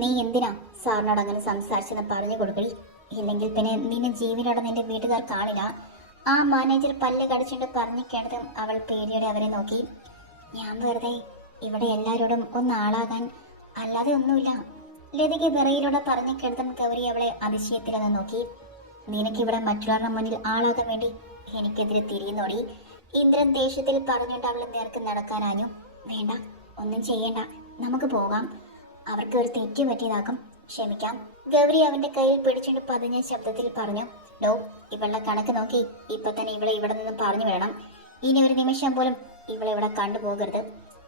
നീ എന്തിനാ സാറിനോട് അങ്ങനെ സംസാരിച്ചെന്ന് പറഞ്ഞു കൊടുക്കടി. ഇല്ലെങ്കിൽ പിന്നെ നിന്നെ ജീവനോടെ നിന്റെ വീട്ടുകാർ കാണില്ല. ആ മാനേജർ പല്ല് കടിച്ചുകൊണ്ട് പറഞ്ഞു കേട്ടതും അവൾ പേടിയോടെ അവരെ നോക്കി. ഞാൻ വെറുതെ ഇവിടെ എല്ലാവരോടും ഒന്നാളാകാൻ, അല്ലാതെ ഒന്നുമില്ല. ലതിക വിറയിലൂടെ പറഞ്ഞു കേട്ടതും ഗൗരി അവളെ അതിശയത്തിലെന്ന് നോക്കി. നിനക്കിവിടെ മറ്റുള്ളവരുടെ മുന്നിൽ ആളാകാൻ വേണ്ടി എനിക്കെതിരെ തിരിയുന്നോടി. ഇന്ദ്രൻ ദേഷ്യത്തിൽ പറഞ്ഞുകൊണ്ട് അവളെ നേർക്ക് നടക്കാനാഞ്ഞു. വേണ്ട, ഒന്നും ചെയ്യണ്ട, നമുക്ക് പോകാം. അവർക്ക് ഒരു തെറ്റ് പറ്റിയതാക്കും, ക്ഷമിക്കാം. ഗൗരി അവന്റെ കയ്യിൽ പിടിച്ചുകൊണ്ട് പതിഞ്ഞ ശബ്ദത്തിൽ പറഞ്ഞു. ലോ, ഇവളുടെ കണക്ക് നോക്കി ഇപ്പൊ തന്നെ ഇവളെ ഇവിടെ നിന്നും പറഞ്ഞു വിടണം. ഇനി ഒരു നിമിഷം പോലും ഇവളെ ഇവിടെ കണ്ടുപോകരുത്.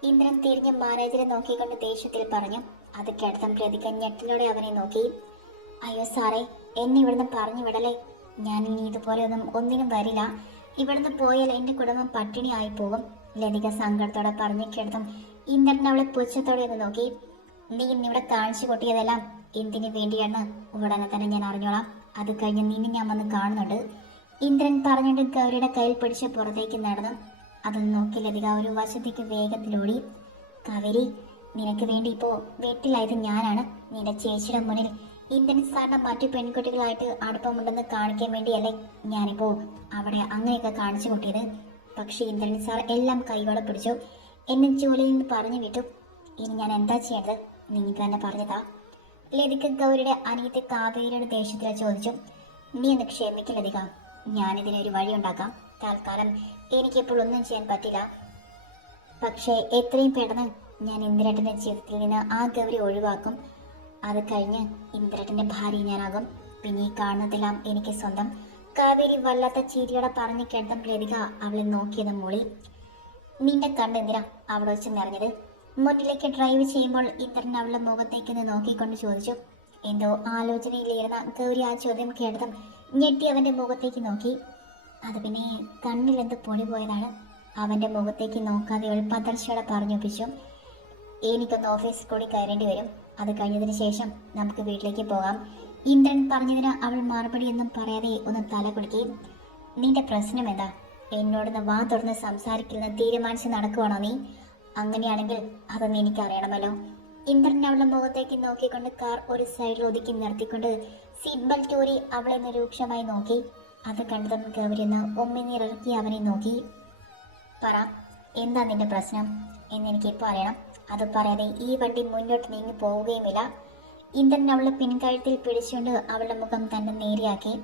ഇന്ദ്രൻ തിരിഞ്ഞ് മാനേജരെ നോക്കിക്കൊണ്ട് ദേഷ്യത്തിൽ പറഞ്ഞു. അത് കേട്ടതും ലതിക ഞെട്ടലോടെ അവനെ നോക്കി. അയ്യോ സാറേ, എന്നെ ഇവിടുന്ന് പറഞ്ഞു വിടലേ. ഞാൻ ഇനി ഇതുപോലെ ഒന്നിനും വരില്ല. ഇവിടുന്ന് പോയാൽ എന്റെ കുടുംബം പട്ടിണി ആയി പോകും. ലതിക സങ്കടത്തോടെ പറഞ്ഞു കേട്ടതും ഇന്ദ്രൻ അവളെ പുച്ഛത്തോടെ ഒന്ന് നോക്കി. നീ ഇന്നിവിടെ കാണിച്ചു കൊട്ടിയതെല്ലാം എന്തിനു വേണ്ടിയാണ് ഉടനെ തന്നെ ഞാൻ അറിഞ്ഞോളാം. അത് കഴിഞ്ഞ് നിന്നെ ഞാൻ വന്ന് കാണുന്നുണ്ട്. ഇന്ദ്രൻ പറഞ്ഞിട്ട് ഗൗരിയുടെ കയ്യിൽ പിടിച്ച് പുറത്തേക്ക് നടന്നു. അതൊന്നും നോക്കി ലതിക ഒരു വശത്തേക്ക് വേഗത്തിലോടി. കാവേരി, നിനക്ക് വേണ്ടി ഇപ്പോ വീട്ടിലായത് ഞാനാണ്. നിന്റെ ചേച്ചിയുടെ മുന്നിൽ ഇന്ദ്രൻ സാറിന്റെ മറ്റു പെൺകുട്ടികളായിട്ട് അടുപ്പമുണ്ടെന്ന് കാണിക്കാൻ വേണ്ടിയല്ലേ ഞാനിപ്പോ അവിടെ അങ്ങനെയൊക്കെ കാണിച്ചു കൂട്ടിയത്. പക്ഷെ ഇന്ദ്രൻ സാർ എല്ലാം കൈയോടെ പിടിച്ചു, എന്നെ ജോലിയിൽ നിന്ന് പറഞ്ഞു വിട്ടു. ഇനി ഞാൻ എന്താ ചെയ്യേണ്ടത്? നിങ്ങൾക്ക് തന്നെ പറഞ്ഞതാ. ലതിക ഗൗരിയുടെ അനിയത്തെ കാവേരിയുടെ ദേഷ്യത്തിൽ ചോദിച്ചു. നീ ഒന്ന് ക്ഷമിക്ക ലതിക, ഞാനിതിനൊരു വഴി ഉണ്ടാക്കാം. തൽക്കാലം എനിക്കിപ്പോൾ ഒന്നും ചെയ്യാൻ പറ്റില്ല. പക്ഷേ എത്രയും പെട്ടെന്ന് ഞാൻ ഇന്ദ്രേട്ടന്റെ ജീവിതത്തിൽ നിന്ന് ആ ഗൗരി ഒഴിവാക്കും. അത് കഴിഞ്ഞ് ഇന്ദ്രേട്ടന്റെ ഭാര്യ ഞാനാകും. പിന്നെ ഈ കാണുന്നതെല്ലാം എനിക്ക് സ്വന്തം. കാവേരി വല്ലാത്ത ചിരിയോടെ പറഞ്ഞു കേട്ടതും ലതിക അവളെ നോക്കിയത് മൂളി. നിന്റെ കണ്ണെന്തിനാ അവിടെ വെച്ച് നിറഞ്ഞത്? മുന്നിലേക്ക് ഡ്രൈവ് ചെയ്യുമ്പോൾ ഇന്ദ്രൻ അവളുടെ മുഖത്തേക്ക് നോക്കിക്കൊണ്ട് ചോദിച്ചു. എന്തോ ആലോചനയിലിരുന്ന ഗൗരി ആ ചോദ്യം കേട്ടതും ഞെട്ടി അവന്റെ മുഖത്തേക്ക് നോക്കി. അത് പിന്നെ കണ്ണിൽ എന്ത് പൊടി പോയതാണ്. അവന്റെ മുഖത്തേക്ക് നോക്കാതെ അവൾ പതർച്ചയോടെ പറഞ്ഞൊപ്പിച്ചു. എനിക്കൊന്ന് ഓഫീസിൽ കൂടി കയറേണ്ടി വരും. അത് കഴിഞ്ഞതിന് ശേഷം നമുക്ക് വീട്ടിലേക്ക് പോകാം. ഇന്ദ്രൻ പറഞ്ഞതിന് അവൾ മറുപടി ഒന്നും പറയാതെ ഒന്ന് തല കുലുക്കി. നിന്റെ പ്രശ്നം എന്താ? എന്നോടൊന്ന് വാ തുറന്ന് സംസാരിക്കില്ലെന്ന് തീരുമാനിച്ച് നടക്കുവാണോ നീ? അങ്ങനെയാണെങ്കിൽ അതൊന്നും എനിക്കറിയണമല്ലോ. ഇന്ദ്രൻ അവളുടെ മുഖത്തേക്ക് നോക്കിക്കൊണ്ട് കാർ ഒരു സൈഡിൽ ഒതുക്കി നിർത്തിക്കൊണ്ട് സീറ്റ് ബെൽറ്റ് ഊരി അവളെ രൂക്ഷമായി നോക്കി. അത് കണ്ടതും ഗൗരി എന്ന് ഒമ്മിനിറക്കി അവനെ നോക്കി. പറ, എന്താ നിന്റെ പ്രശ്നം എന്നെനിക്കിപ്പോൾ അറിയണം. അത് പറയാതെ ഈ വണ്ടി മുന്നോട്ട് നീങ്ങി പോവുകയുമില്ല. ഇന്ദ്രൻ അവളുടെ പിൻകഴുത്തിൽ പിടിച്ചുകൊണ്ട് അവളുടെ മുഖം തന്നെ നേരെയാക്കി.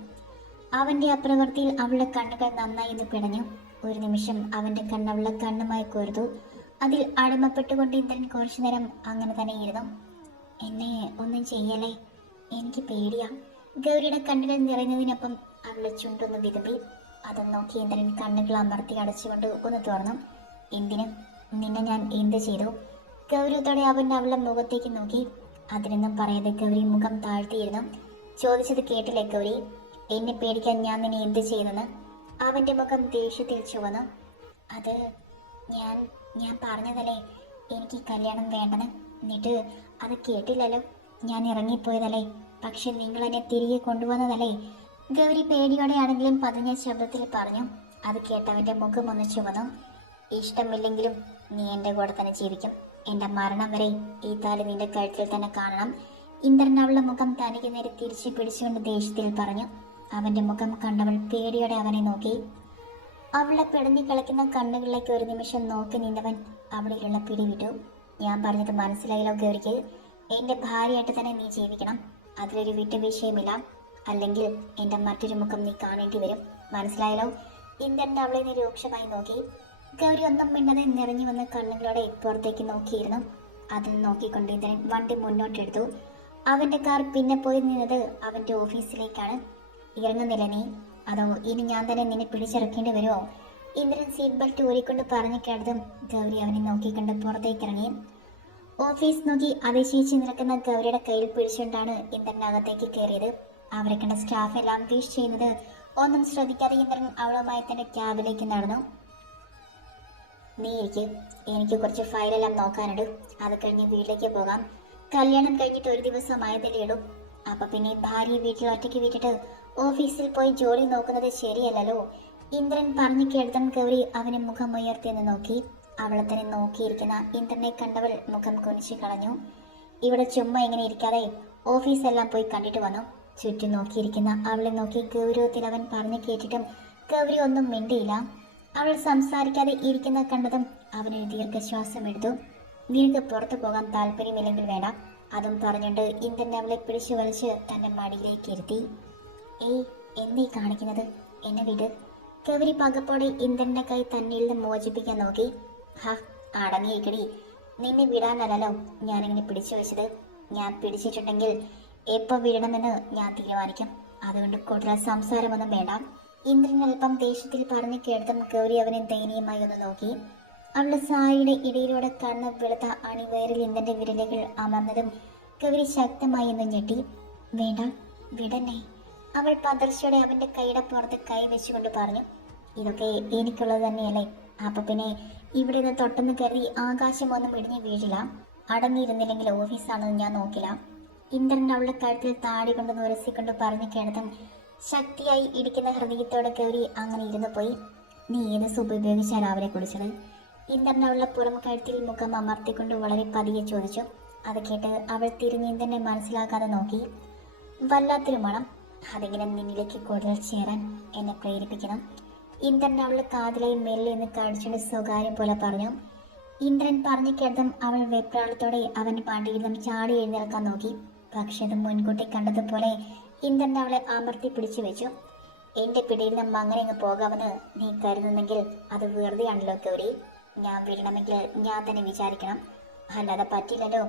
അവന്റെ അപ്രവൃത്തിയിൽ അവളുടെ കണ്ണുകൾ നന്നായി ഒന്ന് പിടഞ്ഞു. ഒരു നിമിഷം അവന്റെ കണ്ണവളുടെ കണ്ണുമായി കോർത്തു. അതിൽ അടിമപ്പെട്ടുകൊണ്ട് ഇന്ദ്രൻ കുറച്ചു നേരം അങ്ങനെ തന്നെ ഇരുന്നു. എന്നെ ഒന്നും ചെയ്യലേ, എനിക്ക് പേടിയാ. ഗൗരിയുടെ കണ്ണുകൾ നിറഞ്ഞതിനൊപ്പം അവളെ ചുണ്ടൊന്ന് വിതുമ്പി. അത് നോക്കി ഇന്ദ്രൻ കണ്ണുകൾ അമർത്തി അടച്ചുകൊണ്ട് ഒന്ന് തുറന്നു. എന്തിനും നിന്നെ ഞാൻ എന്ത് ചെയ്തു? ഗൗരവത്തോടെ അവൻ അവളുടെ മുഖത്തേക്ക് നോക്കി. അതിനൊന്നും പറയാതെ ഗൗരി മുഖം താഴ്ത്തിയിരുന്നു. ചോദിച്ചത് കേട്ടില്ലേ ഗൗരി? എന്നെ പേടിക്കാൻ ഞാൻ നിന്നെ എന്ത് ചെയ്തെന്ന്? അവന്റെ മുഖം ദേഷ്യത്തിൽ ചുവന്നു. അത് ഞാൻ പറഞ്ഞതല്ലേ എനിക്ക് കല്യാണം വേണ്ടെന്ന്. എന്നിട്ട് അത് കേട്ടില്ലല്ലോ. ഞാൻ ഇറങ്ങിപ്പോയതല്ലേ, പക്ഷെ നിങ്ങൾ എന്നെ തിരികെ കൊണ്ടുവന്നതല്ലേ? ഗൗരി പേടിയോടെയാണെങ്കിലും പതിഞ്ഞ ശബ്ദത്തിൽ പറഞ്ഞു. അത് കേട്ടവന്റെ മുഖം ഒന്ന് ചുവന്നു. ഇഷ്ടമില്ലെങ്കിലും നീ എൻ്റെ കൂടെ തന്നെ ജീവിക്കും. എൻ്റെ മരണം വരെ ഈ താലി നിന്റെ കഴുത്തിൽ തന്നെ കാണണം. ഇന്ദ്രൻ അവളുടെ മുഖം തനിക്ക് നേരെ തിരിച്ചു പിടിച്ചുകൊണ്ട് ദേഷ്യത്തിൽ പറഞ്ഞു. അവന്റെ മുഖം കണ്ടവൾ പേടിയോടെ അവനെ നോക്കി. അവളെ പിടഞ്ഞു കളിക്കുന്ന കണ്ണുകളിലേക്ക് ഒരു നിമിഷം നോക്കി നിന്നവൻ അവളിലുള്ള പിടിവിട്ടു. ഞാൻ പറഞ്ഞത് മനസ്സിലായല്ലോ ഗൗരിക്ക്? എൻ്റെ ഭാര്യയായിട്ട് തന്നെ നീ ജീവിക്കണം. അതിലൊരു വിട്ടുവീഴ്ചയുമില്ല. അല്ലെങ്കിൽ എൻ്റെ മറ്റൊരു മുഖം നീ കാണേണ്ടി വരും. മനസ്സിലായല്ലോ? ഇന്ദ്രൻ അവളെ രൂക്ഷമായി നോക്കി. ഗൗരി ഒന്നും മിണ്ടാതെ നിറഞ്ഞു വന്ന കണ്ണുകളോടെ പുറത്തേക്ക് നോക്കിയിരുന്നു. അതിൽ നോക്കിക്കൊണ്ട് ഇന്ദ്രൻ വണ്ടി മുന്നോട്ടെടുത്തു. അവന്റെ കാർ പിന്നെ പോയി നിന്നത് അവന്റെ ഓഫീസിലേക്കാണ്. ഇറങ്ങുന്നില്ല നീ? അതോ ഇനി ഞാൻ തന്നെ നിന്നെ പിടിച്ചിറക്കേണ്ടി വരുമോ? ഇന്ദ്രൻ സീറ്റ് ബെൽറ്റ് ഊരിക്കൊണ്ട് പറഞ്ഞു കേട്ടതും ഗൗരി അവനെ നോക്കിക്കൊണ്ട് പുറത്തേക്ക് ഇറങ്ങി. ഓഫീസ് നോക്കി അതിശയിച്ച് നിൽക്കുന്ന ഗൗരിയുടെ കയ്യിൽ പിടിച്ചുകൊണ്ടാണ് ഇന്ദ്രൻ അകത്തേക്ക് കയറിയത്. അവരെ കണ്ട സ്റ്റാഫ് എല്ലാം വിഷ് ചെയ്യുന്നത് ഒന്നും ശ്രദ്ധിക്കാതെ ഇന്ദ്രൻ അവളുമായി തന്റെ ക്യാബിലേക്ക് നടന്നു. നീ ഇരിക്കും, എനിക്ക് കുറച്ച് ഫയലെല്ലാം നോക്കാനുണ്ട്. അത് കഴിഞ്ഞ് വീട്ടിലേക്ക് പോകാം. കല്യാണം കഴിഞ്ഞിട്ട് ഒരു ദിവസമായതല്ലേ ഉള്ളൂ. അപ്പൊ പിന്നെ ഭാര്യ വീട്ടിൽ ഒറ്റയ്ക്ക് വിട്ടിട്ട് ഓഫീസിൽ പോയി ജോലി നോക്കുന്നത് ശരിയല്ലല്ലോ. ഇന്ദ്രൻ പറഞ്ഞു കേട്ടതും ഗൗരി അവനെ മുഖം ഉയർത്തിയെന്ന് നോക്കി. അവളെ തന്നെ നോക്കിയിരിക്കുന്ന ഇന്ദ്രനെ കണ്ടവൾ മുഖം കുനിച്ചു കളഞ്ഞു. ഇവിടെ ചുമ്മാ ഇങ്ങനെ ഇരിക്കാതെ ഓഫീസെല്ലാം പോയി കണ്ടിട്ട് വന്നു. ചുറ്റും നോക്കിയിരിക്കുന്ന അവളെ നോക്കി ഗൗരവത്തിൽ അവൻ പറഞ്ഞു കേട്ടിട്ടും ഗൗരി ഒന്നും മിണ്ടിയില്ല. അവൾ സംസാരിക്കാതെ ഇരിക്കുന്ന കണ്ടതും അവനൊരു ദീർഘശ്വാസം എടുത്തു. നിനക്ക് പുറത്തു പോകാൻ താല്പര്യമില്ലെങ്കിൽ വേണ്ട. അതും പറഞ്ഞുകൊണ്ട് ഇന്ദ്രൻ അവളെ പിടിച്ചു വലിച്ച് തന്റെ മടിയിലേക്ക് ഇരുത്തി. ഏയ്, എന്നീ കാണിക്കുന്നത്? എന്നെ വിട്. ഗൗരി പകപ്പോടെ ഇന്ദ്രന്റെ കൈ തന്നിൽ നിന്ന് മോചിപ്പിക്കാൻ നോക്കി. ഹാ, അടങ്ങിയിരിക്കടി. നിന്നെ വിടാനല്ലോ ഞാനിങ്ങനെ പിടിച്ചു വെച്ചത്. ഞാൻ പിടിച്ചിട്ടുണ്ടെങ്കിൽ എപ്പോൾ വിടണമെന്ന് ഞാൻ തീരുമാനിക്കും. അതുകൊണ്ട് കൂടുതൽ സംസാരമൊന്നും വേണ്ട. ഇന്ദ്രൻ അല്പം ദേഷ്യത്തിൽ പറഞ്ഞു കേട്ടതും ഗൗരി അവനെ ദയനീയമായി ഒന്ന് നോക്കി. അവളുടെ സാരിയുടെ ഇടയിലൂടെ കണ്ണ് വെളുത്ത അണിവയറിൽ ഇന്ദ്രന്റെ വിരലുകൾ അമർന്നതും ഗൗരി ശക്തമായി ഒന്ന് ഞെട്ടി. വേണ്ട, വിടന്നെ. അവൾ പതർച്ചയോടെ അവന്റെ കൈയുടെ പുറത്ത് കൈ വെച്ചുകൊണ്ട് പറഞ്ഞു. ഇതൊക്കെ എനിക്കുള്ളത് തന്നെയല്ലേ? അപ്പൊ പിന്നെ ഇവിടെ നിന്ന് തൊട്ടെന്ന് കരുതി ആകാശമൊന്നും ഇടിഞ്ഞു വീഴില്ല. അടങ്ങിയിരുന്നില്ലെങ്കിൽ ഓഫീസാണെന്ന് ഞാൻ നോക്കില്ല. ഇന്ദ്രൻ അവളുടെ കഴുത്തിൽ താടി കൊണ്ട് നുരസിക്കൊണ്ട് പറഞ്ഞു കേട്ടതും ശക്തിയായി ഇടിക്കുന്ന ഹൃദയത്തോടെ ഗൗരി അങ്ങനെ ഇരുന്നു പോയി. നീ ഏത് സൂപ്പ് ഉപയോഗിച്ചാ രാവിലെ കുടിച്ചത്? ഇന്ദ്രൻ അവളുടെ പുറം കഴുത്തിൽ മുഖം അമർത്തിക്കൊണ്ട് വളരെ പതിയെ ചോദിച്ചു. അത് കേട്ട് അവൾ തിരിഞ്ഞ് ഇന്ദ്രനെ മനസ്സിലാക്കാതെ നോക്കി. വല്ലാത്തൊരു മണം. അതിങ്ങനെ നിന്നിലേക്ക് കൂടുതൽ ചേരാൻ എന്നെ പ്രേരിപ്പിക്കണം. ഇന്ദ്രൻ അവളുടെ കാതിലായി മെല്ലെ എന്ന് കടിച്ചുകൊണ്ട് സ്വകാര്യം പോലെ പറഞ്ഞു. ഇന്ദ്രൻ പറഞ്ഞു കേട്ടതും അവൾ വെപ്രാളത്തോടെ അവന്റെ മടിയിൽ നിന്നും ചാടി എഴുന്നേൽക്കാൻ നോക്കി. പക്ഷെ അത് മുൻകൂട്ടി കണ്ടതുപോലെ ഇന്ദ്രൻ അവളെ അമർത്തി പിടിച്ചു വെച്ചു. എന്റെ പിടിയിൽ നിന്നും അങ്ങനെ അങ്ങ് പോകാമെന്ന് നീ കരുതുന്നെങ്കിൽ അത് വെറുതെയാണല്ലോ ഗൗരി. ഞാൻ വിടണമെങ്കിൽ ഞാൻ തന്നെ വിചാരിക്കണം, അല്ലാതെ പറ്റില്ലല്ലോ.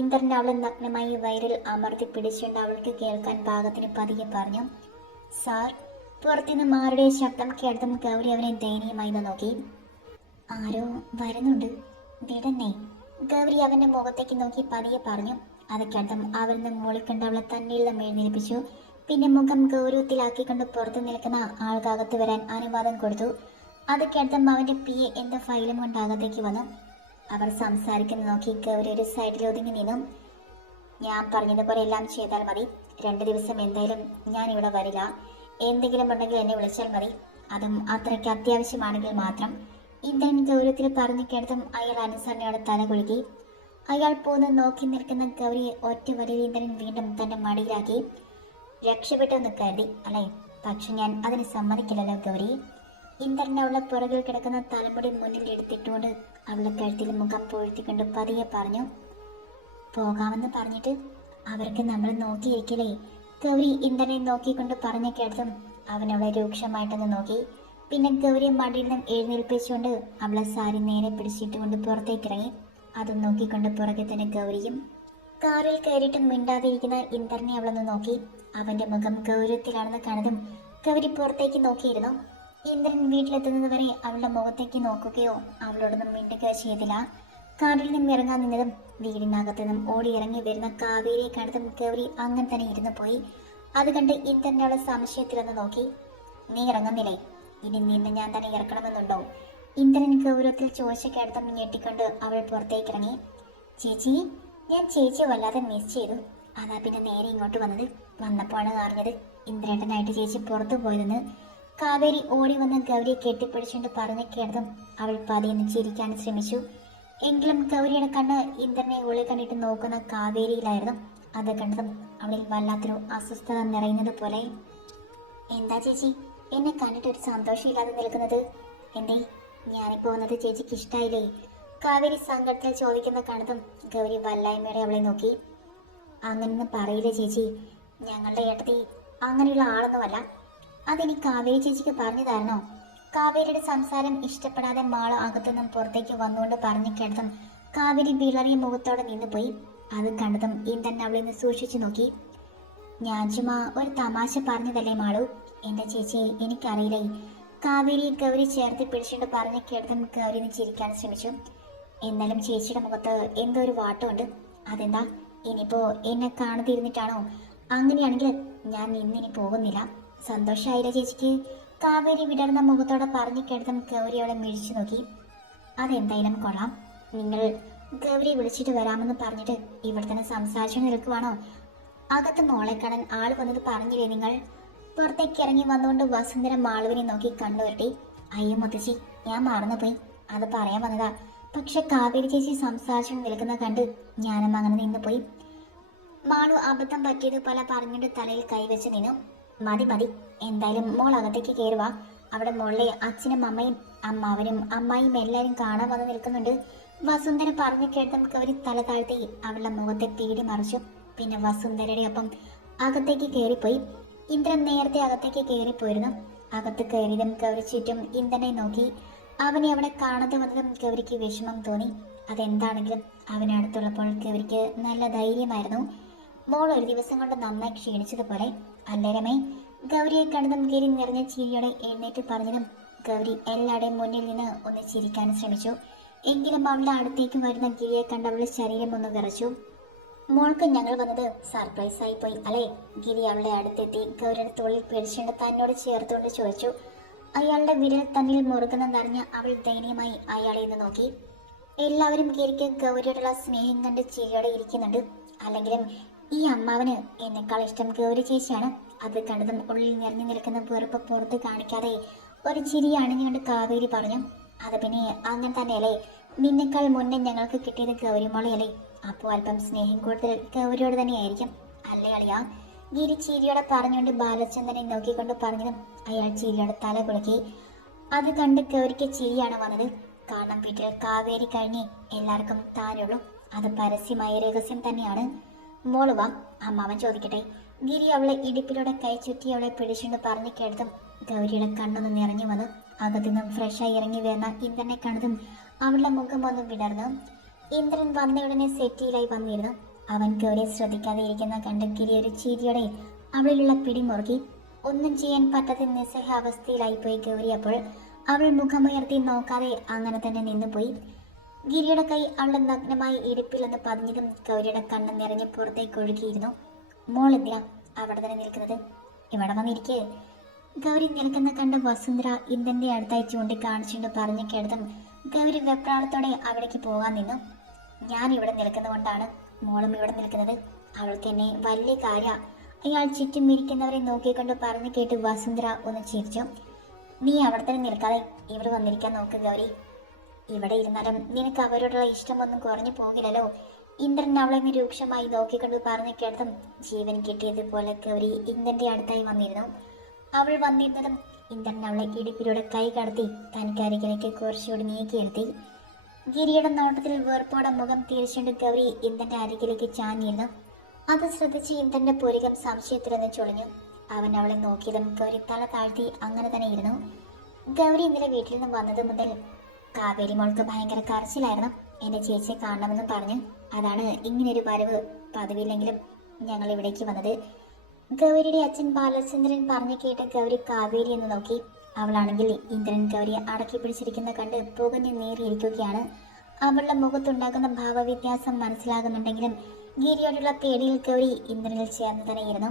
ഇന്ദ്രൻ അവളെ നഗ്നമായി വയറിൽ അമർത്തി പിടിച്ചുകൊണ്ട് അവൾക്ക് കേൾക്കാൻ പാകത്തിന് പതിയെ പറഞ്ഞു. സാർ. പുറത്തുനിന്ന് മാരുടെ ശബ്ദം കേട്ടതും ഗൗരി അവനെ ദയനീയമായി നോക്കി. ആരോ വരുന്നുണ്ട്, വിടന്നേ. ഗൗരി അവന്റെ മുഖത്തേക്ക് നോക്കി പതിയെ പറഞ്ഞു. അത് കേട്ടതും അവരിൽ നിന്ന് മൂളിക്കൊണ്ട് അവളെ തന്നിൽ നിന്ന് എഴുന്നേൽപ്പിച്ചു. പിന്നെ മുഖം ഗൗരവത്തിലാക്കിക്കൊണ്ട് പുറത്തു നിൽക്കുന്ന ആൾക്കകത്ത് വരാൻ അനുവാദം കൊടുത്തു. അത് കേട്ടതും അവന്റെ PA എന്തോ ഫയലും കൊണ്ട് അകത്തേക്ക് വന്നു. അവർ സംസാരിക്കുന്ന നോക്കി ഗൗരി ഒരു സൈഡിൽ ഒതുങ്ങി നിന്നു. ഞാൻ പറഞ്ഞതുപോലെ എല്ലാം ചെയ്താൽ മതി. 2 ദിവസം എന്തായാലും ഞാൻ ഇവിടെ വരില്ല. എന്തെങ്കിലും ഉണ്ടെങ്കിൽ എന്നെ വിളിച്ചാൽ മതി. അതും അത്രയ്ക്ക് അത്യാവശ്യമാണെങ്കിൽ മാത്രം. ഇന്ദ്രൻ ഗൗരവത്തിൽ പറഞ്ഞു കേട്ടതും അയാൾ അനുസരണയോടെ തല കുലുക്കി. അയാൾ പോന്ന് നോക്കി നിൽക്കുന്ന ഗൗരിയെ ഒറ്റ വലിയ ഇന്ദ്രൻ വീണ്ടും തന്റെ മടിയിലാക്കി. രക്ഷപ്പെട്ടെന്ന് കരുതി അല്ലേ? പക്ഷെ ഞാൻ അതിന് സമ്മതിക്കില്ലല്ലോ ഗൗരി. ഇന്ദ്രൻ അവളുടെ പുറകിൽ കിടക്കുന്ന തലമുടി മുന്നിൽ എടുത്തിട്ടുകൊണ്ട് അവളുടെ കഴുത്തിൽ മുഖം പൊഴുത്തിക്കൊണ്ട് പതിയെ പറഞ്ഞു. പോകാമെന്ന് പറഞ്ഞിട്ട് അവർക്ക് നമ്മൾ നോക്കിയിരിക്കില്ലേ? ഗൗരി ഇന്ദ്രനെ നോക്കിക്കൊണ്ട് പറഞ്ഞു കേട്ടതും അവൻ അവളെ രൂക്ഷമായിട്ടൊന്ന് നോക്കി. പിന്നെ ഗൗരിയെ മടിയിൽ നിന്നും എഴുന്നേൽപ്പിച്ചുകൊണ്ട് അവളെ സാരി നേരെ പിടിച്ചിട്ടുകൊണ്ട് പുറത്തേക്കിറങ്ങി. അതും നോക്കിക്കൊണ്ട് പുറകെ തന്നെ ഗൗരിയും. കാറിൽ കയറിയിട്ടും മിണ്ടാതിരിക്കുന്ന ഇന്ദ്രനെ അവളൊന്ന് നോക്കി. അവന്റെ മുഖം ഗൗരവത്തിലാണെന്ന് കണ്ടതും ഗൗരി പുറത്തേക്ക് നോക്കിയിരുന്നു. ഇന്ദ്രൻ വീട്ടിലെത്തുന്നത് വരെ അവളുടെ മുഖത്തേക്ക് നോക്കുകയോ അവളോടൊന്നും മിണ്ടുകയോ ചെയ്തില്ല. കാറിൽ നിന്നും ഇറങ്ങാൻ നിന്നതും വീടിനകത്തു നിന്നും ഓടി ഇറങ്ങി വരുന്ന കാവേരിയെ കണ്ടതും ഗൗരി അങ്ങനെ തന്നെ ഇരുന്നു പോയി. അത് കണ്ട് ഇന്ദ്രൻ അവളെ സംശയത്തിലൊന്ന് നോക്കി. നീ ഇറങ്ങുന്നില്ലേ? ഇനി നിന്നെ ഞാൻ തന്നെ ഇറക്കണമെന്നുണ്ടോ? ഇന്ദ്രൻ ഗൗരവത്തിൽ ചോദിച്ച കേട്ടതും ഞെട്ടിക്കൊണ്ട് അവൾ പുറത്തേക്കിറങ്ങി. ചേച്ചി, ഞാൻ ചേച്ചിയെ വല്ലാതെ മിസ് ചെയ്തു. അതാ പിന്നെ നേരെ ഇങ്ങോട്ട് വന്നത്. വന്നപ്പോഴാണ് അറിഞ്ഞത് ഇന്ദ്രേട്ടനായിട്ട് ചേച്ചി പുറത്തു പോയതെന്ന്. കാവേരി ഓടി വന്ന് ഗൗരിയെ കെട്ടിപ്പിടിച്ചുകൊണ്ട് പറഞ്ഞു കേട്ടതും അവൾ പതിയെന്ന് ചിരിക്കാൻ ശ്രമിച്ചു. എങ്കിലും ഗൗരിയുടെ കണ്ണ് ഇന്ദ്രനെ ഉള്ളിൽ കണ്ടിട്ട് നോക്കുന്ന കാവേരിയിലായിരുന്നു. അത് കണ്ടതും അവളിൽ വല്ലാത്തൊരു അസ്വസ്ഥത നിറയുന്നത് പോലെ. എന്താ ചേച്ചി എന്നെ കണ്ടിട്ട് ഒരു സന്തോഷമില്ലാതെ നിൽക്കുന്നത്? എന്തേ, ഞാനിപ്പോ വന്നത് ചേച്ചിക്ക് ഇഷ്ടായില്ലേ? കാവേരി സങ്കടത്തിൽ ചോദിക്കുന്ന കണ്ടതും ഗൗരി വല്ലായ്മയുടെ അവളെ നോക്കി. അങ്ങനെയൊന്നും പറയില്ല ചേച്ചി, ഞങ്ങളുടെ ഏട്ടത്തി അങ്ങനെയുള്ള ആളൊന്നുമല്ല. അതെനി കാവേരി ചേച്ചിക്ക് പറഞ്ഞു തരണോ? കാവേരിയുടെ സംസാരം ഇഷ്ടപ്പെടാതെ മാള അകത്തുനിന്നും പുറത്തേക്ക് വന്നുകൊണ്ട് പറഞ്ഞു കേട്ടതും കാവേരി വിളറിയ മുഖത്തോടെ നിന്നുപോയി. അത് കണ്ടതും ഇന്ദ്രൻ അവളെ നിന്ന് സൂക്ഷിച്ചു നോക്കി. ഞാൻ ചുമ്മാ ഒരു തമാശ പറഞ്ഞതല്ലേ മാളു. എന്റെ ചേച്ചി എനിക്കറിയില്ലേ. കാവേരി ഗൗരി ചേർത്ത് പിടിച്ചുകൊണ്ട് പറഞ്ഞു കേട്ടതും ഗൗരി ചിരിക്കാൻ ശ്രമിച്ചു. എന്നാലും ചേച്ചിയുടെ മുഖത്ത് എന്തോ ഒരു വാട്ടമുണ്ട്. അതെന്താ? ഇനിയിപ്പോ എന്നെ കാണാതിരുന്നിട്ടാണോ? അങ്ങനെയാണെങ്കിൽ ഞാൻ ഇന്നിനി പോകുന്നില്ല. സന്തോഷായില്ല ചേച്ചിക്ക്? കാവേരി വിടർന്ന മുഖത്തോടെ പറഞ്ഞു കേട്ടതും ഗൗരി അവളെ മിഴിച്ചു നോക്കി. അതെന്തായാലും കൊള്ളാം. നിങ്ങൾ ഗൗരിയെ വിളിച്ചിട്ട് വരാമെന്ന് പറഞ്ഞിട്ട് ഇവിടെ തന്നെ സംസാരിച്ചു നിൽക്കുവാണോ? അകത്ത് മോളെ കാണാൻ ആൾ വന്നത് പറഞ്ഞില്ലേ നിങ്ങൾ? പുറത്തേക്ക് ഇറങ്ങി വന്നുകൊണ്ട് വസുന്ധര മാളുവിനെ നോക്കി കണ്ണുരുട്ടി. അയ്യോ മുത്തശ്ശി, ഞാൻ മറന്നുപോയി. അത് പറയാൻ വന്നതാ. പക്ഷെ കാവേരി ചേച്ചി സംസാരിച്ചു നിൽക്കുന്ന കണ്ട് ഞാനും അങ്ങനെ നിന്ന് പോയി. മാളു അബദ്ധം പറ്റിയതുപോലെ പറഞ്ഞിട്ട് തലയിൽ കൈവച്ച് നിന്നു. മതി മതി, എന്തായാലും മോൾ അകത്തേക്ക് കയറുക. അവിടെ മോളിലെ അച്ഛനും അമ്മയും അമ്മാവനും അമ്മായിയും എല്ലാവരും കാണാൻ വന്ന് നിൽക്കുന്നുണ്ട്. വസുന്ധര പറഞ്ഞു കേട്ടും ഗൗരി തല താഴ്ത്തി അവളുടെ മുഖത്തെ പീടി മറിച്ചു. പിന്നെ വസുന്ധരയുടെ ഒപ്പം അകത്തേക്ക് കയറിപ്പോയി. ഇന്ദ്രൻ നേരത്തെ അകത്തേക്ക് കയറിപ്പോയിരുന്നു. അകത്ത് കയറിയതും ഗൗരി ചുറ്റും ഇന്ദ്രനെ നോക്കി. അവനെ അവിടെ കാണാതെ വന്നതും ഗൗരിക്ക് വിഷമം തോന്നി. അതെന്താണെങ്കിലും അവനടുത്തുള്ളപ്പോൾ ഗൗരിക്ക് നല്ല ധൈര്യമായിരുന്നു. മോൾ ഒരു ദിവസം കൊണ്ട് നന്നായി ക്ഷീണിച്ചതുപോലെ അല്ലേ രമേ? ഗൗരിയെ കണ്ടതും ഗിരി നിറഞ്ഞ ചിരിയോടെ എഴുന്നേറ്റ് പറഞ്ഞതും ഗൗരി എല്ലാവരുടെയും മുന്നിൽ നിന്ന് ഒന്ന് ചിരിക്കാൻ ശ്രമിച്ചു. എങ്കിലും അവളുടെ അടുത്തേക്ക് വരുന്ന ഗിരിയെ കണ്ട് അവളുടെ ശരീരം ഒന്ന് വിറച്ചു. മോൾക്ക് ഞങ്ങൾ വന്നത് സർപ്രൈസ് ആയി പോയി അല്ലേ? ഗിരി അവളുടെ അടുത്തെത്തി ഗൗരിയുടെ തോളിൽ പിടിച്ചുകൊണ്ട് തന്നോട് ചേർത്തുകൊണ്ട് ചോദിച്ചു. അയാളുടെ വിരൽ തന്നിൽ മുറുകുന്നതറിഞ്ഞ് അവൾ ദയനീയമായി അയാളെ ഒന്ന് നോക്കി. എല്ലാവരും ഗിരിക്ക് ഗൗരിയോടുള്ള സ്നേഹം കണ്ട് ചിരിയോടെ ഇരിക്കുന്നുണ്ട്. അല്ലെങ്കിലും ഈ അമ്മാവന് എന്നെക്കാൾ ഇഷ്ടം ഗൗരി ചേച്ചിയാണ്. അത് കണ്ടതും ഉള്ളിൽ നിറഞ്ഞു നിൽക്കുന്ന വെറുപ്പ് പുറത്ത് കാണിക്കാതെ ഒരു ചിരി അണിഞ്ഞുകൊണ്ട് കാവേരി പറഞ്ഞു. അത് പിന്നെ അങ്ങനെ തന്നെയല്ലേ, നിന്നെക്കാൾ മുന്നേ ഞങ്ങൾക്ക് കിട്ടിയത് ഗൗരിമോളയല്ലേ? അപ്പോൾ അല്പം സ്നേഹം കൂടുതൽ ഗൗരിയോട് തന്നെയായിരിക്കും അല്ലേ അളിയാ? ഗിരി ചിരിയോടെ പറഞ്ഞുകൊണ്ട് ബാലചന്ദ്രനെ നോക്കിക്കൊണ്ട് പറഞ്ഞതും അയാൾ ചിരിയോടെ തല കുലുക്കി. അത് കണ്ട് ഗൗരിക്ക് ചിരിയാണ് വന്നത്. കാരണം വീട്ടിൽ കാവേരി കഴിഞ്ഞ് എല്ലാവർക്കും താനുള്ളൂ. അത് പരസ്യമായ രഹസ്യം തന്നെയാണ്. മോള് വാ, അമ്മാവൻ ചോദിക്കട്ടെ. ഗിരി അവളെ ഇടുപ്പിലൂടെ കൈ ചുറ്റി അവളെ പിടിച്ചുകൊണ്ട് പറഞ്ഞു കേട്ടതും ഗൗരിയുടെ കണ്ണൊന്ന് നിറഞ്ഞു വന്നു. അകത്തുനിന്നും ഫ്രഷായി ഇറങ്ങി വരുന്ന ഇന്ദ്രനെ കണ്ടതും അവളുടെ മുഖം ഒന്ന് വിടർന്നു. ഇന്ദ്രൻ വന്നയുടനെ സെറ്റിയിലായി വന്നിരുന്നു. അവൻ ഗൗരിയെ ശ്രദ്ധിക്കാതെ ഇരിക്കുന്ന കണ്ട് ഗിരി ഒരു ചിരിയോടെ അവളിലുള്ള പിടി മുറുക്കി. ഒന്നും ചെയ്യാൻ പറ്റാത്ത നിസ്സഹാവസ്ഥയിലായിപ്പോയി ഗൗരി. അപ്പോൾ അവൾ മുഖമുയർത്തി നോക്കാതെ അങ്ങനെ തന്നെ നിന്നുപോയി. ഗിരിയുടെ കൈ അവളുടെ നഗ്നമായി ഇടുപ്പിലൊന്ന് പതിഞ്ഞതും ഗൗരിയുടെ കണ്ണ് നിറഞ്ഞ് പുറത്തേക്ക് ഒഴുകിയിരുന്നു. മോൾ എന്തിനാ അവിടെ തന്നെ നിൽക്കുന്നത്? ഇവിടെ വന്നിരിക്കേ. ഗൗരി നിൽക്കുന്ന കണ്ട് വസുന്ധര ഇന്ദ്രന്റെ അടുത്തായി ചൂണ്ടിക്കാണിച്ചുകൊണ്ട് പറഞ്ഞു കേട്ടതും ഗൗരി വെപ്രാളത്തോടെ അവിടേക്ക് പോകാൻ നിന്നു. ഞാൻ ഇവിടെ നിൽക്കുന്നതുകൊണ്ടാണ് മോളും ഇവിടെ നിൽക്കുന്നത്. അവൾക്ക് എന്നെ വലിയ കാര്യ. അയാൾ ചുറ്റും ഇരിക്കുന്നവരെ നോക്കിക്കൊണ്ട് പറഞ്ഞു കേട്ട് വസുന്ധര ഒന്ന് ചിരിച്ചു. നീ അവിടെ തന്നെ നിൽക്കാതെ ഇവിടെ വന്നിരിക്കാൻ നോക്ക് ഗൗരി. ഇവിടെ ഇരുന്നാലും നിനക്ക് അവരോടുള്ള ഇഷ്ടമൊന്നും കുറഞ്ഞു പോകില്ലല്ലോ. ഇന്ദ്രൻ അവളെ നിരൂക്ഷമായി നോക്കിക്കൊണ്ട് പറഞ്ഞു കേട്ടതും ജീവൻ കിട്ടിയതുപോലെ ഗൗരി ഇന്ദ്രന്റെ അടുത്തായി വന്നിരുന്നു. അവൾ വന്നിരുന്നതും ഇന്ദ്രൻ അവളെ ഇടുപ്പിലൂടെ കൈ കടത്തി തനിക്കരികിലേക്ക് കുറച്ചുകൂടി നീക്കിയിരുത്തി. ഗിരിയുടെ നോട്ടത്തിൽ വെറുപ്പോടെ മുഖം തിരിച്ചുകൊണ്ട് ഗൗരി ഇന്ദ്രന്റെ അരികിലേക്ക് ചാഞ്ഞിരുന്നു. അത് ശ്രദ്ധിച്ച് ഇന്ദ്രന്റെ പുരികം സംശയത്തിലൊന്ന് ചൊളിഞ്ഞു. അവൻ അവളെ നോക്കിയതും ഗൗരി തല താഴ്ത്തി അങ്ങനെ തന്നെ ഇരുന്നു. ഗൗരി ഇന്നലെ വീട്ടിൽ നിന്ന് വന്നത് മുതൽ കാവേരി മോൾക്ക് ഭയങ്കര കരച്ചിലായിരുന്നു. എന്റെ ചേച്ചിയെ കാണണമെന്നും പറഞ്ഞു. അതാണ് ഇങ്ങനൊരു വരവ് പതിവില്ലെങ്കിലും ഞങ്ങൾ ഇവിടേക്ക് വന്നത്. ഗൗരിയുടെ അച്ഛൻ ബാലചന്ദ്രൻ പറഞ്ഞു കേട്ട് ഗൗരി കാവേരി എന്ന് നോക്കി. അവളാണെങ്കിൽ ഇന്ദ്രൻ ഗൗരിയെ അടക്കി പിടിച്ചിരിക്കുന്ന കണ്ട് പുകഞ്ഞു നേറിയിരിക്കുകയാണ്. അവളുടെ മുഖത്തുണ്ടാകുന്ന ഭാവവ്യത്യാസം മനസ്സിലാകുന്നുണ്ടെങ്കിലും ഗിരിയോടുള്ള പേടിയിൽ ഗൗരി ഇന്ദ്രനിൽ ചേർന്ന് തന്നെ ഇരുന്നു.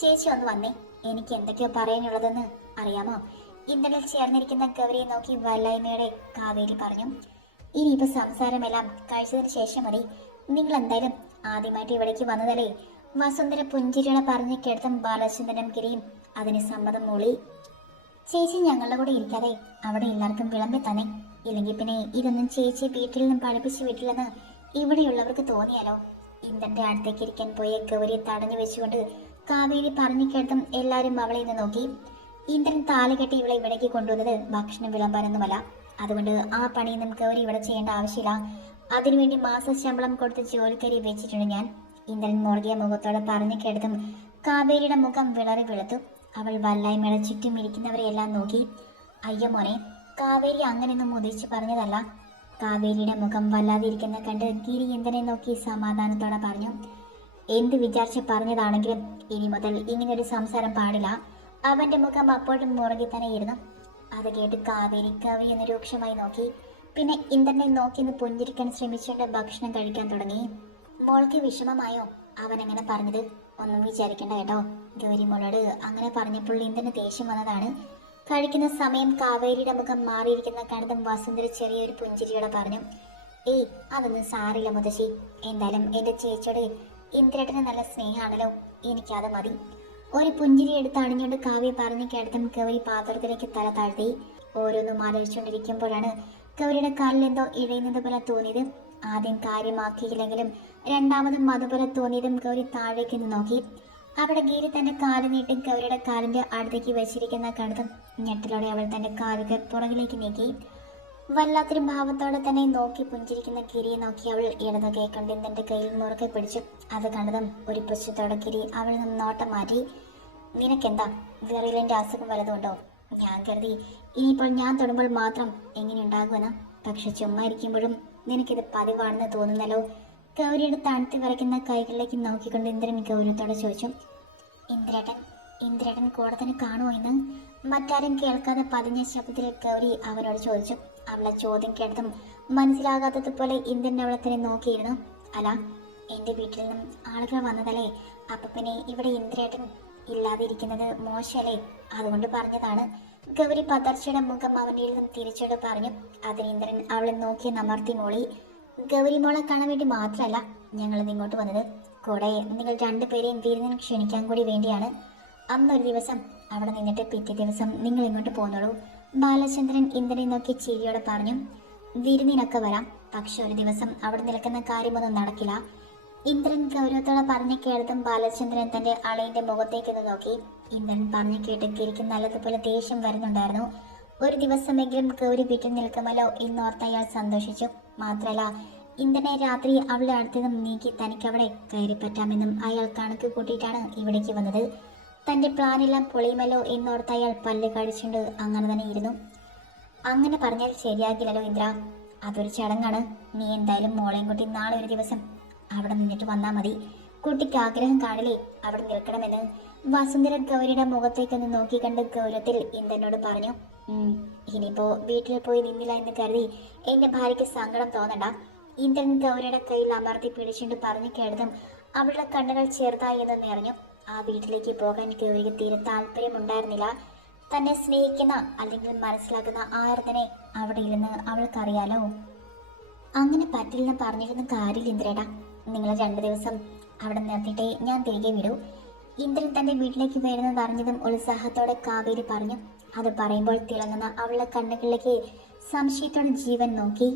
ചേച്ചി ഒന്ന് വന്നേ, എനിക്ക് എന്തൊക്കെയോ പറയാനുള്ളതെന്ന് അറിയാമോ? ഇന്ദ്രനിൽ ചേർന്നിരിക്കുന്ന ഗൗരിയെ നോക്കി വല്ലായ്മയോടെ കാവേരി പറഞ്ഞു. ഇനിയിപ്പോൾ സംസാരമെല്ലാം കഴിച്ചതിന് ശേഷം മതി. നിങ്ങൾ എന്തായാലും ആദ്യമായിട്ട് ഇവിടേക്ക് വന്നതല്ലേ? വസുന്ധര പുഞ്ചിരിയോടെ പറഞ്ഞു കേട്ടതും ബാലചന്ദ്രനും ഗിരിയും അതിന് സമ്മതം മൂളി. ചേച്ചി ഞങ്ങളുടെ കൂടെ ഇരിക്കാതെ അവിടെ എല്ലാവർക്കും വിളമ്പി തന്നെ. ഇല്ലെങ്കിൽ പിന്നെ ഇതൊന്നും ചേച്ചി വീട്ടിൽ നിന്നും പഠിപ്പിച്ച് വിട്ടില്ലെന്ന് ഇവിടെയുള്ളവർക്ക് തോന്നിയാലോ? ഇന്ദ്രന്റെ അടുത്തേക്ക് ഇരിക്കാൻ പോയ ഗൗരിയെ തടഞ്ഞു വെച്ചുകൊണ്ട് കാവേരി പറഞ്ഞു കേട്ടതും എല്ലാവരും അവളെ നിന്ന് നോക്കി. ഇന്ദ്രൻ താലി കെട്ടി ഇവളെ ഇവിടേക്ക് കൊണ്ടുവന്നത് ഭക്ഷണം വിളമ്പാനൊന്നുമല്ല. അതുകൊണ്ട് ആ പണിയൊന്നും ഗൗരി ഇവിടെ ചെയ്യേണ്ട ആവശ്യമില്ല. അതിനുവേണ്ടി മാസശമ്പളം കൊടുത്ത് ജോലിക്കാരി വെച്ചിട്ടുണ്ട് ഞാൻ. ഇന്ദ്രൻ മുറുകിയ മുഖത്തോടെ പറഞ്ഞു കേട്ടതും കാവേരിയുടെ മുഖം വിളറി വെളുത്തു. അവൾ വല്ലായ്മയുടെ ചുറ്റും ഇരിക്കുന്നവരെയെല്ലാം നോക്കി. അയ്യോ മോനെ, കാവേരി അങ്ങനെയൊന്നും ഉദ്ദേശിച്ച് പറഞ്ഞതല്ല. കാവേരിയുടെ മുഖം വല്ലാതെ ഇരിക്കുന്ന കണ്ട് ഗിരി ഇന്ദ്രനെ നോക്കി സമാധാനത്തോടെ പറഞ്ഞു. എന്ത് വിചാരിച്ച് പറഞ്ഞതാണെങ്കിലും ഇനി മുതൽ ഇങ്ങനൊരു സംസാരം പാടില്ല. അവന്റെ മുഖം അപ്പോഴും മുറുകി തന്നെ ഇരുന്നു. അത് കേട്ട് കാവേരി കവിയെന്ന് രൂക്ഷമായി നോക്കി. പിന്നെ ഇന്ദ്രനെ നോക്കിന്ന് പുഞ്ചിരിക്കാൻ ശ്രമിച്ചുകൊണ്ട് ഭക്ഷണം കഴിക്കാൻ തുടങ്ങി. മോൾക്ക് വിഷമമായോ അവനങ്ങനെ പറഞ്ഞത്? ഒന്നും വിചാരിക്കണ്ട കേട്ടോ. ഗൗരി മോളോട് അങ്ങനെ പറഞ്ഞപ്പോൾ ഇന്ദ്രന് ദേഷ്യം വന്നതാണ്. കഴിക്കുന്ന സമയം കാവേരിയുടെ മുഖം മാറിയിരിക്കുന്ന കണ്ടതും വസുന്ധര ചെറിയൊരു പുഞ്ചിരിയോടെ പറഞ്ഞു. ഏയ് അതൊന്നും സാറില്ല മുത്തശ്ശി. എന്തായാലും എന്റെ ചേച്ചിയോട് ഇന്ദ്രേട്ടന് നല്ല സ്നേഹമാണല്ലോ, എനിക്കത് മതി. ഒരു പുഞ്ചിരി എടുത്ത് അണിഞ്ഞുകൊണ്ട് കാവ്യ പറഞ്ഞു കേട്ടതും ഗൗരി പാത്രത്തിലേക്ക് തല താഴ്ത്തി. ഓരോന്നും ആലോചിച്ചുകൊണ്ടിരിക്കുമ്പോഴാണ് ഗൗരിയുടെ കാലിൽ എന്തോ ഇഴയുന്നത് പോലെ തോന്നിയത്. ആദ്യം കാര്യമാക്കിയില്ലെങ്കിലും രണ്ടാമതും അതുപോലെ തോന്നിയതും ഗൗരി താഴേക്ക് നോക്കി. അവിടെ ഗീരി തന്റെ കാല് നീട്ടി ഗൗരിയുടെ കാലിന്റെ അടുത്തേക്ക് വെച്ചിരിക്കുന്ന കണ്ടതും ഞെട്ടലോടെ അവൾ തന്റെ കാലുകൾ പുറകിലേക്ക് നീക്കി. വല്ലാത്തൊരു ഭാവത്തോടെ തന്നെ നോക്കി പുഞ്ചിരിക്കുന്ന ഗിരിയെ നോക്കി അവൾ ഇടത് കൈ കൊണ്ട് ഇന്ദന്റെ കയ്യിൽ മുറുകെ പിടിച്ചു. അത് കണ്ടതും ഒരു പുച്ഛത്തോടെ ഗിരി അവളിൽ നിന്ന് നോട്ടം മാറ്റി. നിനക്കെന്താ, വിറയിലിന്റെ അസുഖം വല്ലതുണ്ടോ? ഞാൻ കരുതി ഇനിയിപ്പോൾ ഞാൻ തൊടുമ്പോൾ മാത്രം എങ്ങനെയുണ്ടാകുമെന്ന്. പക്ഷെ ചുമ്മാ ഇരിക്കുമ്പോഴും നിനക്കിത് പതിവാണെന്ന് തോന്നുന്നല്ലോ. ഗൗരിയുടെ തണുത്ത് വിറയ്ക്കുന്ന കൈകളിലേക്ക് നോക്കിക്കൊണ്ട് ഇന്ദ്രൻ ഗൗരവത്തോടെ ചോദിച്ചു. ഇന്ദ്രേട്ടൻ കൂടെ തന്നെ കാണുമോ എന്ന് മറ്റാരും കേൾക്കാതെ പതിഞ്ഞ ശബ്ദത്തിൽ ഗൗരി അവരോട് ചോദിച്ചു. അവളെ ചോദ്യം കേട്ടതും മനസ്സിലാകാത്തതുപോലെ ഇന്ദ്രൻ അവളെ തന്നെ നോക്കിയിരുന്നു. അല്ല, എന്റെ വീട്ടിൽ നിന്നും ആളുകൾ വന്നതല്ലേ, അപ്പൊ പിന്നെ ഇവിടെ ഇന്ദ്രേട്ടൻ ഇല്ലാതിരിക്കുന്നത് മോശമല്ലേ, അതുകൊണ്ട് പറഞ്ഞതാണ്. ഗൗരി പതർച്ചയുടെ മുഖം അവനിൽ നിന്നും തിരിച്ചോട് പറഞ്ഞു. അതിന് ഇന്ദ്രൻ അവളെ നോക്കി നമർത്തി മോളി. ഗൗരി മോളെ കാണാൻ വേണ്ടി മാത്രമല്ല ഞങ്ങൾ ഇങ്ങോട്ട് വന്നത്, കൂടെ നിങ്ങൾ രണ്ടുപേരെയും വിരുന്നിന് ക്ഷണിക്കാൻ കൂടി വേണ്ടിയാണ്. അന്നൊരു ദിവസം അവിടെ നിന്നിട്ട് പിറ്റേ ദിവസം നിങ്ങൾ ഇങ്ങോട്ട് പോന്നോളൂ. ബാലചന്ദ്രൻ ഇന്ദ്രനെ നോക്കി ചിരിയോടെ പറഞ്ഞു. വിരുന്നിനൊക്കെ വരാം, പക്ഷെ ഒരു ദിവസം അവിടെ നിൽക്കുന്ന കാര്യമൊന്നും നടക്കില്ല. ഇന്ദ്രൻ ഗൗരവത്തോടെ പറഞ്ഞു കേട്ടതും ബാലചന്ദ്രൻ തന്റെ അളയന്റെ മുഖത്തേക്കൊന്ന് നോക്കി. ഇന്ദ്രൻ പറഞ്ഞു കേട്ട് ഗിരിക്ക് നല്ലതുപോലെ ദേഷ്യം വരുന്നുണ്ടായിരുന്നു. ഒരു ദിവസമെങ്കിലും ഗൗരി വീട്ടിൽ നിൽക്കുമല്ലോ എന്നോർത്ത് അയാൾ സന്തോഷിച്ചു. മാത്രല്ല ഇന്ദ്രനെ രാത്രി അവളുടെ അടുത്തുനിന്നും നീക്കി തനിക്കവിടെ കയറി പറ്റാമെന്നും അയാൾ കണക്ക് കൂട്ടിയിട്ടാണ് ഇവിടേക്ക് വന്നത്. തന്റെ പ്ലാനെല്ലാം പൊളിയുമല്ലോ എന്നോർത്ത് അയാൾ പല്ല് കടിച്ചുകൊണ്ട് അങ്ങനെ തന്നെ ഇരുന്നു. അങ്ങനെ പറഞ്ഞാൽ ശരിയാകില്ലല്ലോ ഇന്ദ്ര, അതൊരു ചടങ്ങാണ്. നീ എന്തായാലും മോളെയും കൂട്ടി നാളെ ഒരു ദിവസം അവിടെ നിന്നിട്ട് വന്നാൽ മതി. കുട്ടിക്ക് ആഗ്രഹം കാണില്ലേ അവിടെ നിൽക്കണമെന്ന്. വസുന്ധര ഗൗരിയുടെ മുഖത്തേക്കൊന്ന് നോക്കി കണ്ട് ഗൗരവത്തിൽ ഇന്ദ്രനോട് പറഞ്ഞു. ഇനിയിപ്പോ വീട്ടിൽ പോയി നിന്നില്ല എന്ന് കരുതി എന്റെ ഭാര്യയ്ക്ക് സങ്കടം തോന്നണ്ട. ഇന്ദ്രൻ ഗൗരിയുടെ കയ്യിൽ അമർത്തി പിടിച്ചുകൊണ്ട് പറഞ്ഞു കേട്ടതും അവളുടെ കണ്ണുകൾ ചെറുതായി എന്ന് നിറഞ്ഞു. ആ വീട്ടിലേക്ക് പോകാൻ ഗൗരിക്ക് തീരെ താല്പര്യമുണ്ടായിരുന്നില്ല. തന്നെ സ്നേഹിക്കുന്ന അല്ലെങ്കിൽ മനസ്സിലാക്കുന്ന ആരും തന്നെ അവിടെ ഇരുന്ന് അവൾക്കറിയാലോ. അങ്ങനെ പറ്റില്ലെന്ന് പറഞ്ഞിരുന്ന കാര്യമില്ല ഇന്ദ്രേട്ടാ, നിങ്ങൾ 2 ദിവസം അവിടെ നിർത്തിയിട്ടേ ഞാൻ തിരികെ വിടൂ. ഇന്ദ്രൻ തന്റെ വീട്ടിലേക്ക് വരുന്നത് അറിഞ്ഞതും ഉത്സാഹത്തോടെ കാവേരി പറഞ്ഞു. അത് പറയുമ്പോൾ തിളങ്ങുന്ന അവളുടെ കണ്ണുകളിലേക്ക് സംശയത്തോടെ ജീവൻ നോക്കി.